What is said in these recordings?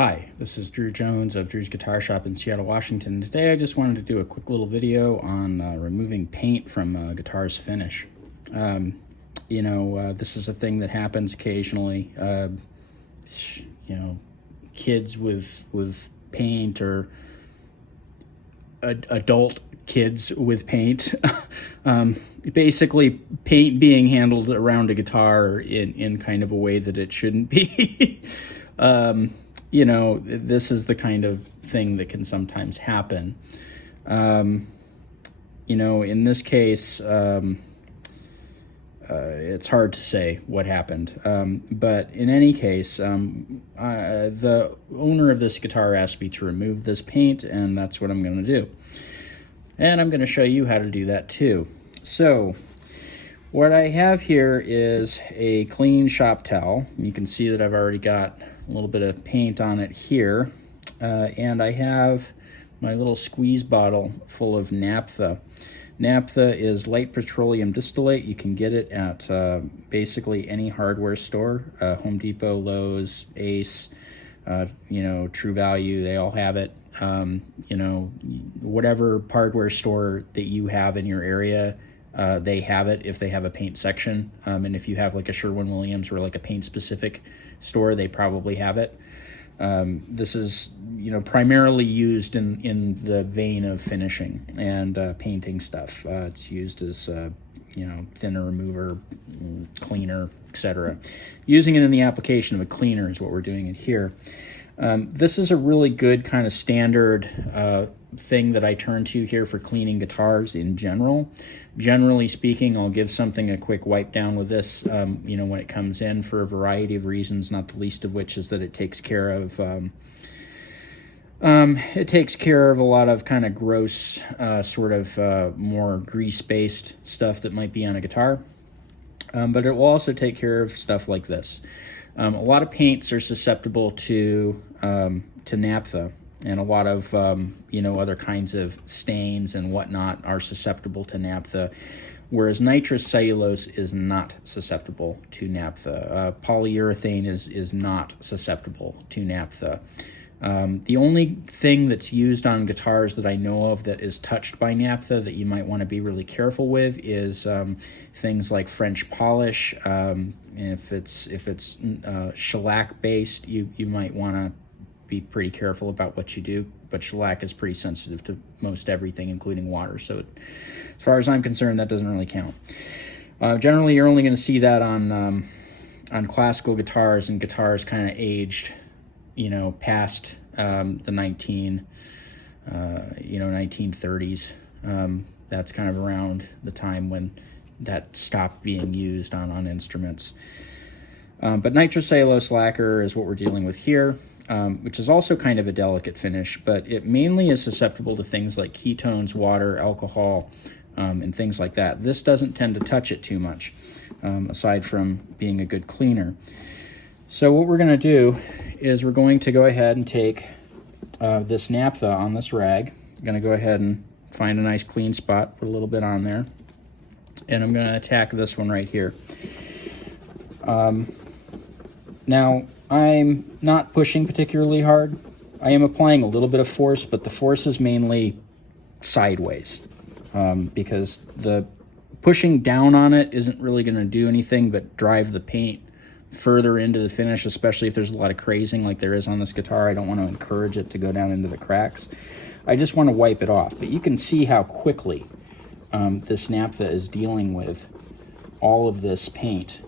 Hi, this is Drew Jones of Drew's Guitar Shop in Seattle, Washington. Today I just wanted to do a quick little video on removing paint from a guitar's finish. This is a thing that happens occasionally. Kids with paint, or adult kids with paint. Basically paint being handled around a guitar in kind of a way that it shouldn't be. This is the kind of thing that can sometimes happen. In this case, it's hard to say what happened. But in any case, the owner of this guitar asked me to remove this paint, and that's what I'm going to do. And I'm going to show you how to do that too. So, what I have here is a clean shop towel. You can see that I've already got a little bit of paint on it here. And I have my little squeeze bottle full of naphtha. Naphtha is light petroleum distillate. You can get it at basically any hardware store. Home Depot, Lowe's, Ace, True Value, they all have it. Whatever hardware store that you have in your area, they have it if they have a paint section. And if you have like a Sherwin-Williams or like a paint specific store, they probably have it. This is, primarily used in the vein of finishing and painting stuff. It's used as, thinner remover, cleaner, etc. Using it in the application of a cleaner is what we're doing it here. This is a really good kind of standard thing that I turn to here for cleaning guitars in general. Generally speaking, I'll give something a quick wipe down with this, when it comes in, for a variety of reasons, not the least of which is that it takes care of a lot of kind of gross, more grease-based stuff that might be on a guitar. But it will also take care of stuff like this. A lot of paints are susceptible to naphtha, and a lot of other kinds of stains and whatnot are susceptible to naphtha, whereas nitrous cellulose is not susceptible to naphtha. Polyurethane is not susceptible to naphtha. The only thing that's used on guitars that I know of that is touched by naphtha that you might want to be really careful with is things like French polish. If it's shellac based, you might want to be pretty careful about what you do, but shellac is pretty sensitive to most everything, including water. So as far as I'm concerned, that doesn't really count. Generally, you're only going to see that on classical guitars and guitars kind of aged, past the 1930s. That's kind of around the time when that stopped being used on instruments. But nitrocellulose lacquer is what we're dealing with here, which is also kind of a delicate finish, but it mainly is susceptible to things like ketones, water, alcohol, and things like that. This doesn't tend to touch it too much, aside from being a good cleaner. So what we're going to do is we're going to go ahead and take this naphtha on this rag. I'm going to go ahead and find a nice clean spot, put a little bit on there, and I'm going to attack this one right here. Now, I'm not pushing particularly hard. I am applying a little bit of force, but the force is mainly sideways, because the pushing down on it isn't really going to do anything but drive the paint further into the finish, especially if there's a lot of crazing like there is on this guitar. I don't want to encourage it to go down into the cracks. I just want to wipe it off. But you can see how quickly this naphtha is dealing with all of this paint.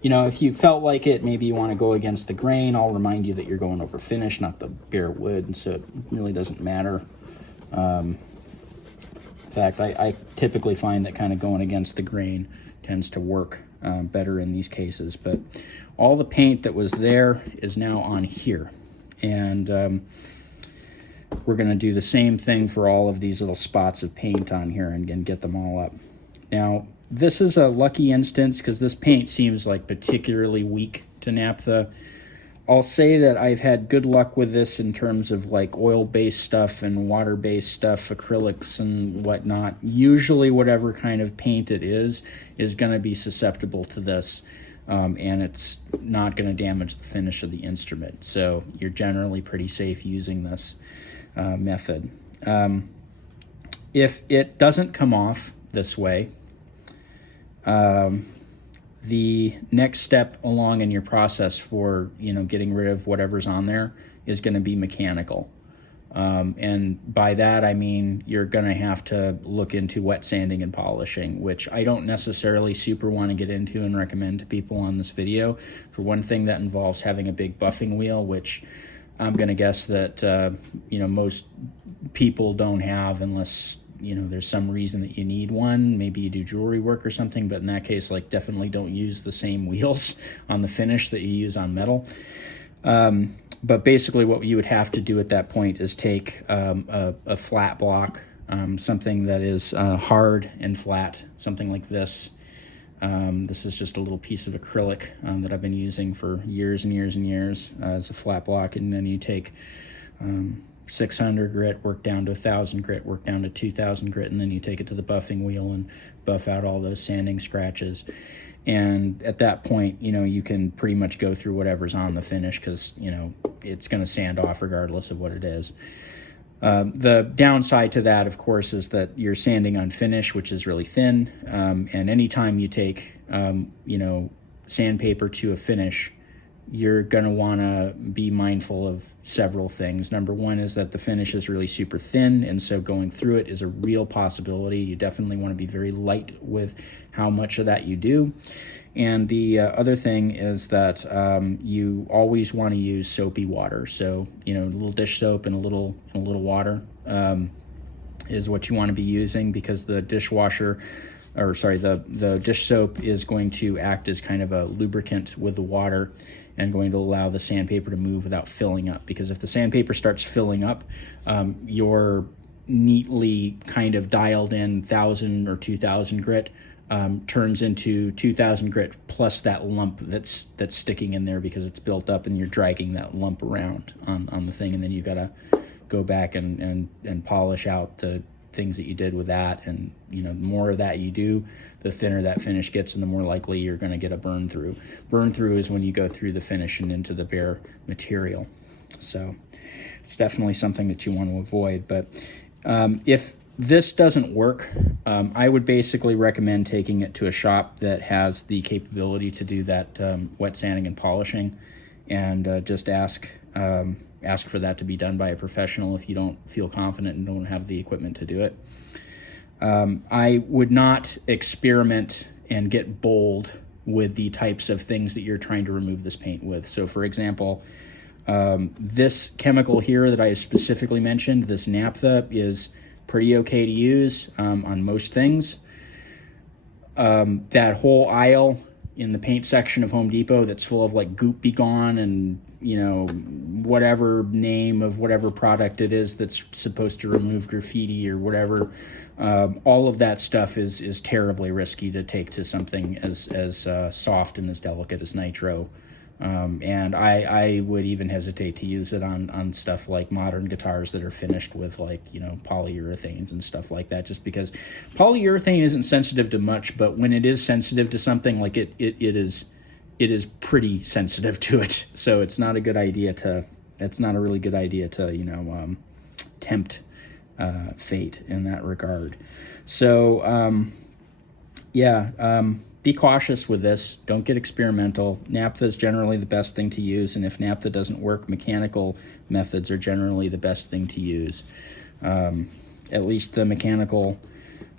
If you felt like it, maybe you want to go against the grain. I'll remind you that you're going over finish, not the bare wood, and so it really doesn't matter. In fact, I typically find that kind of going against the grain tends to work better in these cases. But all the paint that was there is now on here, and we're going to do the same thing for all of these little spots of paint on here and get them all up. Now, this is a lucky instance because this paint seems like particularly weak to naphtha. I'll say that I've had good luck with this in terms of like oil-based stuff and water-based stuff, acrylics and whatnot. Usually whatever kind of paint it is going to be susceptible to this. and it's not going to damage the finish of the instrument. So you're generally pretty safe using this method. If it doesn't come off this way, the next step along in your process for getting rid of whatever's on there is going to be mechanical. And by that I mean you're going to have to look into wet sanding and polishing, which I don't necessarily super want to get into and recommend to people on this video. For one thing, that involves having a big buffing wheel, which I'm going to guess that most people don't have, unless there's some reason that you need one. Maybe you do jewelry work or something, but in that case, like, definitely don't use the same wheels on the finish that you use on metal. But basically what you would have to do at that point is take a flat block, something that is hard and flat, something like this. This is just a little piece of acrylic that I've been using for years and years and years as a flat block, and then you take 600 grit, work down to 1,000 grit, work down to 2,000 grit, and then you take it to the buffing wheel and buff out all those sanding scratches. And at that point, you can pretty much go through whatever's on the finish, because it's going to sand off regardless of what it is. The downside to that, of course, is that you're sanding on finish, which is really thin, and anytime you take sandpaper to a finish, you're going to want to be mindful of several things. Number one is that the finish is really super thin, and so going through it is a real possibility. You definitely want to be very light with how much of that you do. And the other thing is that you always want to use soapy water. So, a little dish soap and a little water is what you want to be using, because the the dish soap is going to act as kind of a lubricant with the water and going to allow the sandpaper to move without filling up. Because if the sandpaper starts filling up, your neatly kind of dialed in 1,000 or 2,000 grit turns into 2,000 grit plus that lump that's sticking in there because it's built up, and you're dragging that lump around on the thing, and then you've got to go back and polish out the things that you did with that. And the more of that you do, the thinner that finish gets, and the more likely you're going to get a burn through. Burn through is when you go through the finish and into the bare material. So it's definitely something that you want to avoid. But if this doesn't work, I would basically recommend taking it to a shop that has the capability to do that wet sanding and polishing, and just ask for that to be done by a professional if you don't feel confident and don't have the equipment to do it. I would not experiment and get bold with the types of things that you're trying to remove this paint with. So for example, this chemical here that I specifically mentioned, this naphtha, is pretty okay to use on most things. That whole aisle in the paint section of Home Depot that's full of like Goop Be Gone and whatever name of whatever product it is that's supposed to remove graffiti or whatever, all of that stuff is terribly risky to take to something as soft and as delicate as nitro. And I would even hesitate to use it on stuff like modern guitars that are finished with polyurethanes and stuff like that, just because polyurethane isn't sensitive to much, but when it is sensitive to something, like it is pretty sensitive to it. So it's not a good idea to, tempt fate in that regard. So, be cautious with this. Don't get experimental. Naphtha is generally the best thing to use, and if naphtha doesn't work, mechanical methods are generally the best thing to use. At least the mechanical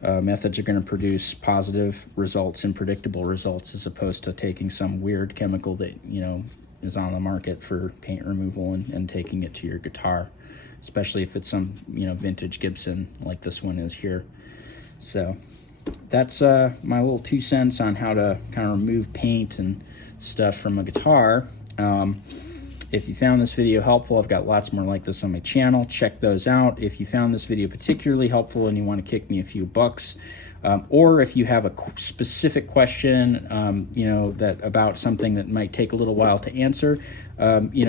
methods are going to produce positive results and predictable results, as opposed to taking some weird chemical that is on the market for paint removal and taking it to your guitar, especially if it's some vintage Gibson like this one is here. So that's my little 2 cents on how to kind of remove paint and stuff from a guitar. If you found this video helpful, I've got lots more like this on my channel. Check those out. If you found this video particularly helpful and you want to kick me a few bucks, or if you have a specific question, that about something that might take a little while to answer,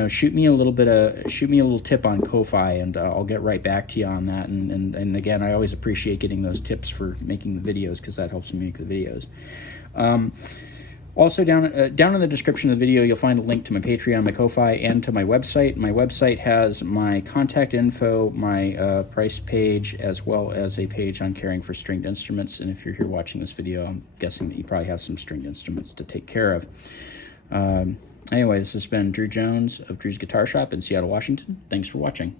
shoot me a little tip on Ko-Fi, and I'll get right back to you on that. And again, I always appreciate getting those tips for making the videos, because that helps me make the videos. Also, down in the description of the video, you'll find a link to my Patreon, my Ko-Fi, and to my website. My website has my contact info, my price page, as well as a page on caring for stringed instruments. And if you're here watching this video, I'm guessing that you probably have some stringed instruments to take care of. Anyway, this has been Drew Jones of Drew's Guitar Shop in Seattle, Washington. Thanks for watching.